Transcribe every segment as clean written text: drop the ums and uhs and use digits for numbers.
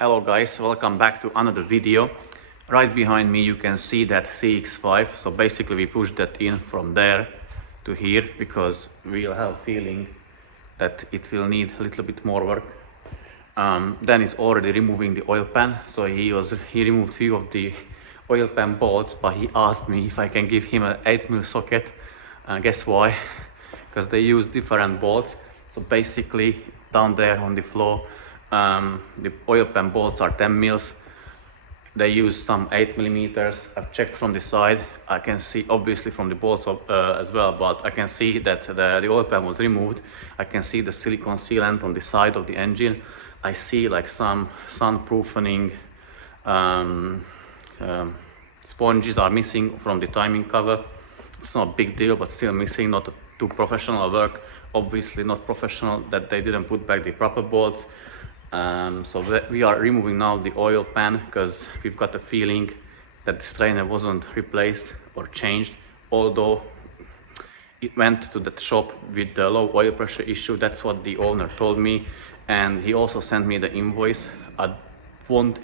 Hello guys, welcome back to another video. Right behind me you can see that CX5. So basically we pushed that in from there to here because we'll have a feeling that it will need a little bit more work. Dan is already removing the oil pan. So he removed few of the oil pan bolts, but he asked me if I can give him an 8mm socket. Guess why? Because they use different bolts. So basically down there on the floor, the oil pan bolts are 10 mils. They use some 8mm. I've checked from the side. I can see obviously from the bolts as well, but I can see that the oil pan was removed. I can see the silicone sealant on the side of the engine. I see like some soundproofing sponges are missing from the timing cover. It's not a big deal, but still missing. Not too professional work. Obviously not professional that they didn't put back the proper bolts. So we are removing now the oil pan because we've got the feeling that the strainer wasn't replaced or changed, although it went to that shop with the low oil pressure issue. That's what the owner told me, and he also sent me the invoice. I won't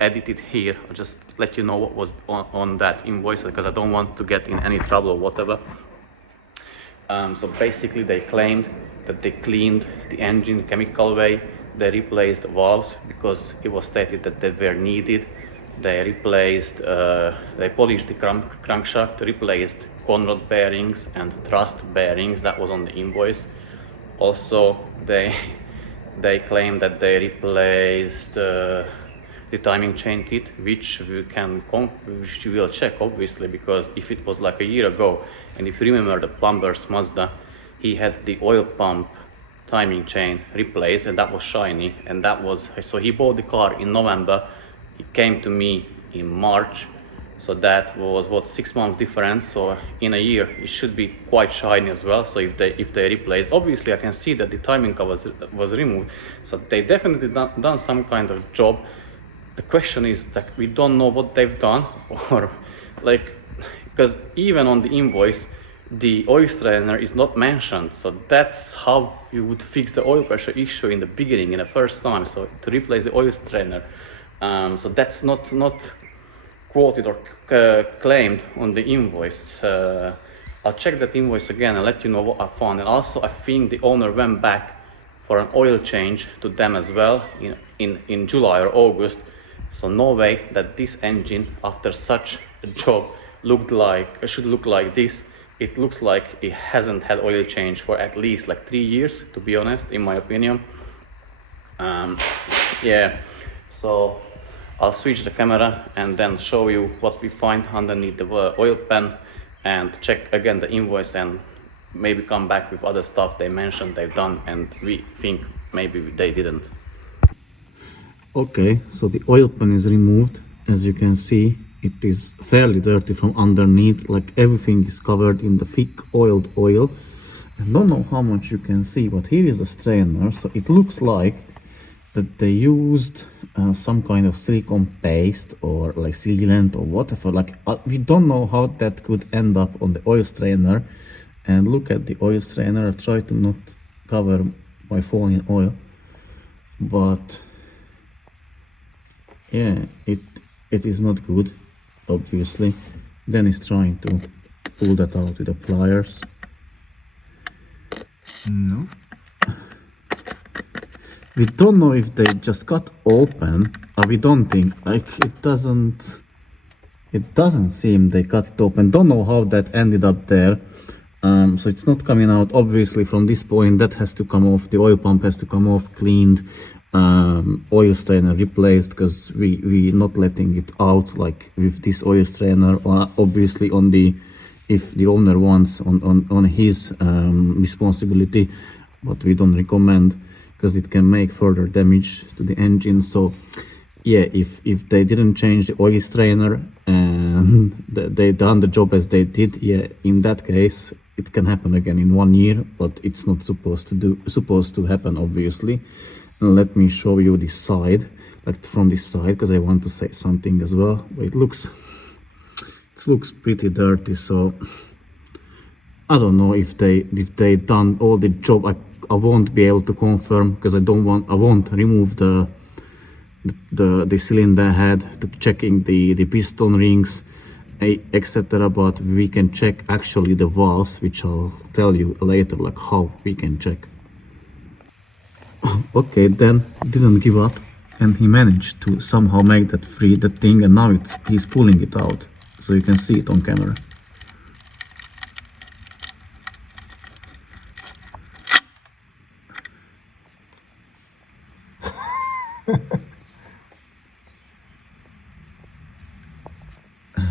edit it here. I'll just let you know what was on that invoice because I don't want to get in any trouble or whatever. So basically they claimed that they cleaned the engine chemical way. They replaced the valves because it was stated that they were needed. They polished the crankshaft, replaced conrod bearings and thrust bearings. That was on the invoice. Also, they claimed that they replaced the timing chain kit, which we will check obviously, because if it was like a year ago, and if you remember the plumber's Mazda, he had the oil pump timing chain replaced and that was shiny, and that was, so he bought the car in November, it came to me in March, so that was what, 6 months difference. So in a year it should be quite shiny as well. So if they replace, obviously I can see that the timing cover was removed, so they definitely done some kind of job. The question is that we don't know what they've done, or like, because even on the invoice the oil strainer is not mentioned. So that's how you would fix the oil pressure issue in the beginning, in the first time, so to replace the oil strainer. So that's not quoted or claimed on the invoice. I'll check that invoice again and let you know what I found. And also I think the owner went back for an oil change to them as well in July or August. So no way that this engine after such a job should look like this. It looks like it hasn't had oil change for at least like 3 years, to be honest, in my opinion. Yeah, so I'll switch the camera and then show you what we find underneath the oil pan, and check again the invoice and maybe come back with other stuff they mentioned they've done and we think maybe they didn't. Okay, so the oil pan is removed. As you can see, it is fairly dirty from underneath, like everything is covered in the thick oiled oil. I don't know how much you can see, but here is the strainer. So it looks like that they used some kind of silicone paste or like sealant or whatever. Like we don't know how that could end up on the oil strainer. And look at the oil strainer. I try to not cover my phone in oil, but yeah, it is not good, obviously. Dan is trying to pull that out with the pliers. No. We don't know if they just got open, or we don't think, like it doesn't seem they cut it open. Don't know how that ended up there. So it's not coming out obviously from this point. That has to come off, the oil pump has to come off, cleaned, oil strainer replaced, because we not letting it out like with this oil strainer, or obviously on the, if the owner wants, on his responsibility, but we don't recommend because it can make further damage to the engine. So yeah, if they didn't change the oil strainer and they done the job as they did, yeah, in that case it can happen again in 1 year, but it's not supposed to happen obviously. And let me show you this side, like from this side, because I want to say something as well. But it looks pretty dirty, so I don't know if they done all the job. I won't be able to confirm because I won't remove the the cylinder head, to checking the piston rings, etc. But we can check actually the valves, which I'll tell you later, like how we can check. Okay, then didn't give up, and he managed to somehow make that free, that thing, and now he's pulling it out, so you can see it on camera.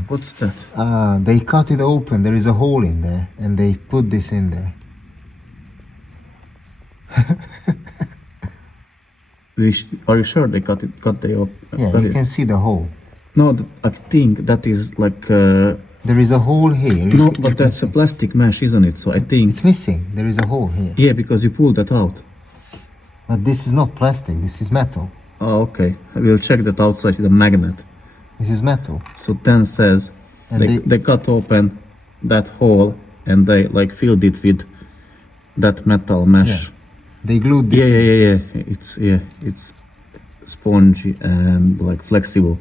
What's that? They cut it open. There is a hole in there, and they put this in there. Are you sure they cut the op? Yeah, you can see the hole. No, I think that is like. There is a hole here. No, but that's a plastic mesh, isn't it? So I think It's missing. There is a hole here. yeah, because you pulled that out. But this is not plastic. This is metal. Oh, okay. We'll check that outside with a magnet. This is metal. So then says And they cut open that hole and they like filled it with that metal mesh. Yeah. They glued this. Yeah. It's spongy and like flexible.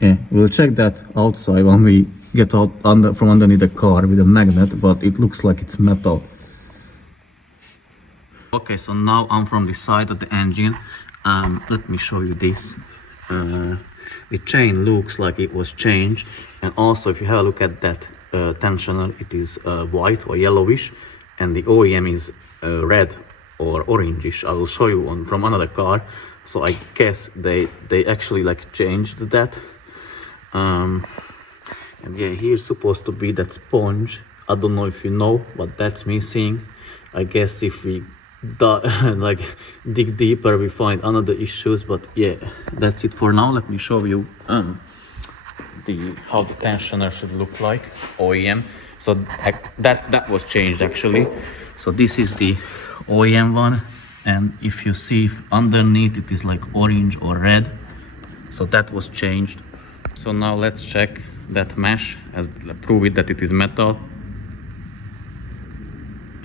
Yeah, we'll check that outside when we get out from underneath the car with a magnet, but it looks like it's metal. Okay, so now I'm from the side of the engine. Let me show you this. The chain looks like it was changed, and also if you have a look at that tensioner, it is white or yellowish, and the OEM is red or orangish. I will show you from another car. So I guess they actually like changed that. And yeah, here's supposed to be that sponge. I don't know if you know, but that's missing. I guess if we like dig deeper, we find another issues. But yeah, that's it for now. Let me show you how the tensioner should look like, OEM. So that was changed actually. So this is the OEM one, and if you see underneath it is like orange or red. So that was changed. So now let's check that mesh, as prove it that it is metal.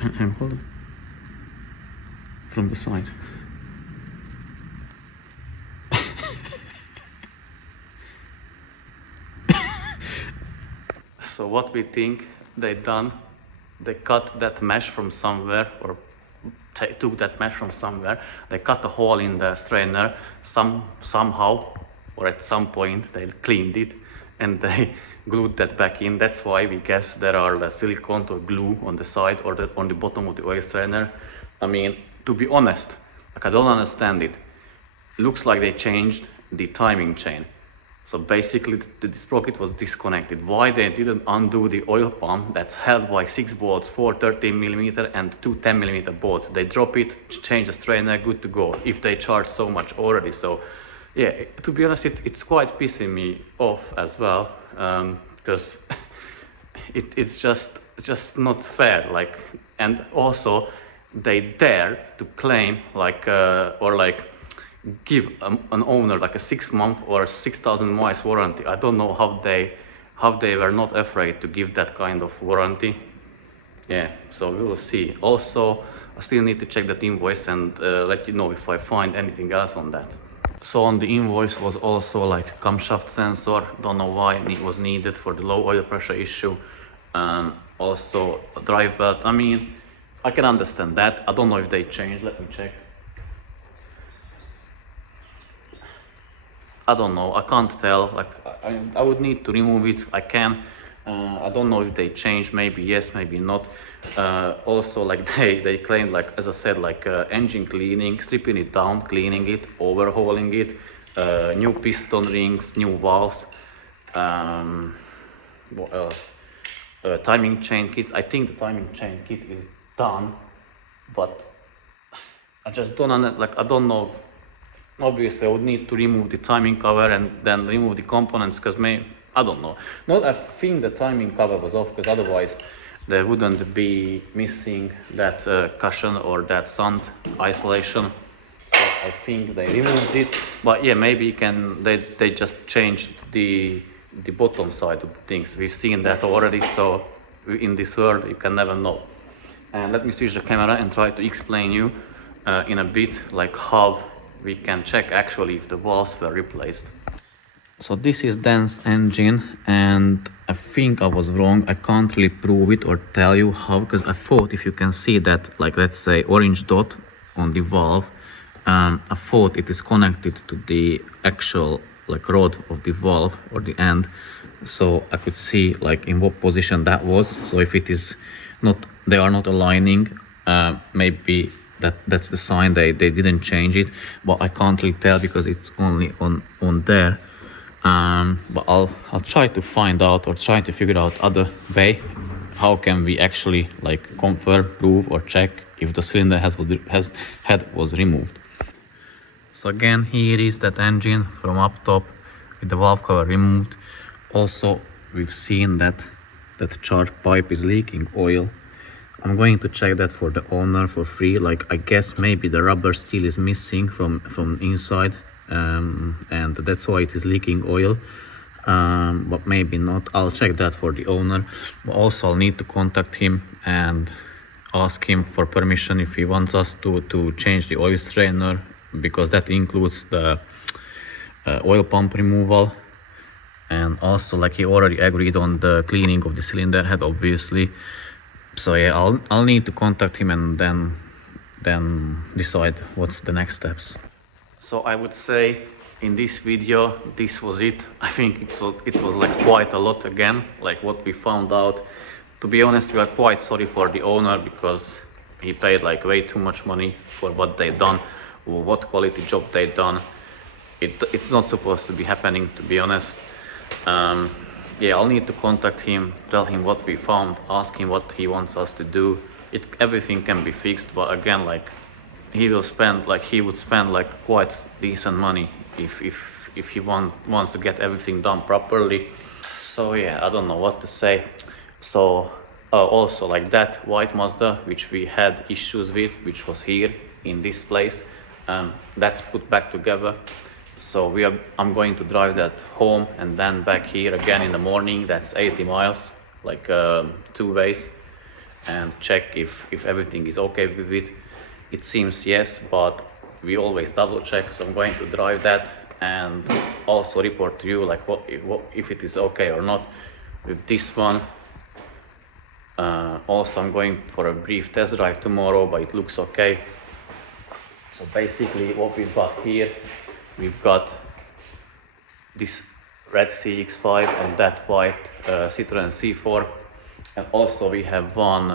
Hold on. From the side. So what we think they done, they cut that mesh from somewhere, or took that mesh from somewhere. They cut a hole in the strainer somehow, or at some point they cleaned it and they glued that back in. That's why we guess there are the silicone or glue on the side or on the bottom of the oil strainer. I mean, to be honest, like, I don't understand it. Looks like they changed the timing chain. So basically the sprocket was disconnected. Why they didn't undo the oil pump that's held by 6 bolts, 4 13mm and 2 10mm bolts? They drop it, change the strainer, good to go, if they charge so much already. So yeah, to be honest, it's quite pissing me off as well, because it's just not fair. Like, and also they dare to claim like or like give an owner like a 6-month or 6,000 miles warranty. I don't know how they were not afraid to give that kind of warranty. Yeah, so we will see. Also, I still need to check that invoice and let you know if I find anything else on that. So on the invoice was also like camshaft sensor. Don't know why it was needed for the low oil pressure issue. Also a drive belt. I mean, I can understand that. I don't know if they changed. Let me check. I don't know. I can't tell. Like, I would need to remove it. I can. I don't know if they changed. Maybe yes, maybe not. Also, like they claimed, like as I said, like engine cleaning, stripping it down, cleaning it, overhauling it, new piston rings, new valves. What else? Timing chain kits. I think the timing chain kit is done, but I just don't like. I don't know. Obviously, I would need to remove the timing cover and then remove the components, because I don't know. No, I think the timing cover was off, because otherwise there wouldn't be missing that cushion or that sun isolation. So I think they removed it. But yeah, maybe they just changed the bottom side of the things. We've seen that already, so in this world you can never know. And let me switch the camera and try to explain you in a bit like how we can check actually if the valves were replaced. So this is Dan's engine, and I think I was wrong. I can't really prove it or tell you how, because I thought if you can see that, like let's say orange dot on the valve, I thought it is connected to the actual like rod of the valve or the end, so I could see like in what position that was. So if it is not, they are not aligning, maybe that's the sign they didn't change it, but I can't really tell because it's only on there. But I'll try to find out or try to figure out other way how can we actually like confirm, prove or check if the cylinder head was removed. So again, here is that engine from up top with the valve cover removed. Also, we've seen that charge pipe is leaking oil. I'm going to check that for the owner for free. Like I guess maybe the rubber steel is missing from inside, and that's why it is leaking oil, but maybe not. I'll check that for the owner, but also I'll need to contact him and ask him for permission if he wants us to change the oil strainer, because that includes the oil pump removal, and also like he already agreed on the cleaning of the cylinder head obviously. So yeah, I'll need to contact him and then decide what's the next steps. So I would say in this video, this was it. I think it was like quite a lot again, like what we found out. To be honest, we are quite sorry for the owner because he paid like way too much money for what they done, or what quality job they done. It's not supposed to be happening, to be honest. Yeah, I'll need to contact him, tell him what we found, ask him what he wants us to do. Everything can be fixed, but again, like he would spend like quite decent money if he wants to get everything done properly. So yeah, I don't know what to say. So also like that white Mazda which we had issues with, which was here in this place, that's put back together. So I'm going to drive that home and then back here again in the morning. That's 80 miles, like 2 ways, and check if everything is okay with it. It seems yes, but we always double check. So I'm going to drive that and also report to you like if it is okay or not with this one. Also I'm going for a brief test drive tomorrow, but it looks okay. So basically what we've got here, we've got this red CX5 and that white Citroen C4, and also we have one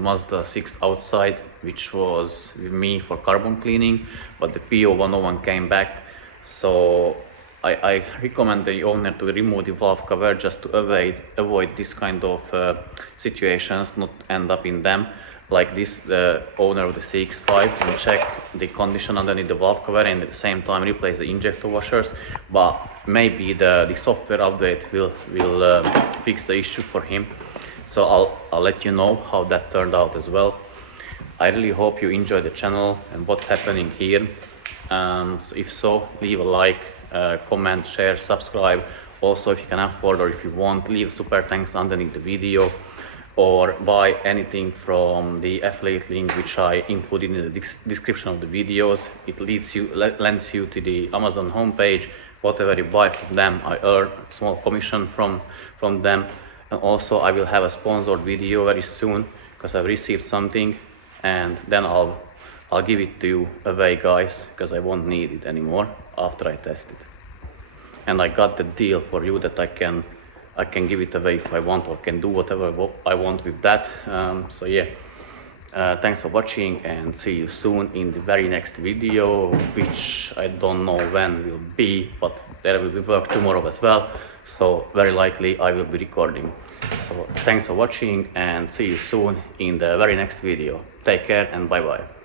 Mazda 6 outside which was with me for carbon cleaning, but the PO101 came back. So I recommend the owner to remove the valve cover just to avoid this kind of situations, not end up in them like this. The owner of the CX5 can check the condition underneath the valve cover and at the same time replace the injector washers, but maybe the software update will fix the issue for him. So I'll let you know how that turned out as well. I really hope you enjoy the channel and what's happening here. So if so, leave a like, comment, share, subscribe. Also, if you can afford or if you want, leave super thanks underneath the video, or buy anything from the affiliate link which I included in the description of the videos. It lends you to the Amazon homepage. Whatever you buy from them, I earn a small commission from them. And also I will have a sponsored video very soon because I've received something, and then I'll give it to you away, guys, because I won't need it anymore after I test it. And I got the deal for you that I can give it away if I want, or can do whatever I want with that. So yeah, thanks for watching and see you soon in the very next video, which I don't know when will be, but there will be work tomorrow as well, so very likely I will be recording. So thanks for watching and see you soon in the very next video. Take care and bye bye.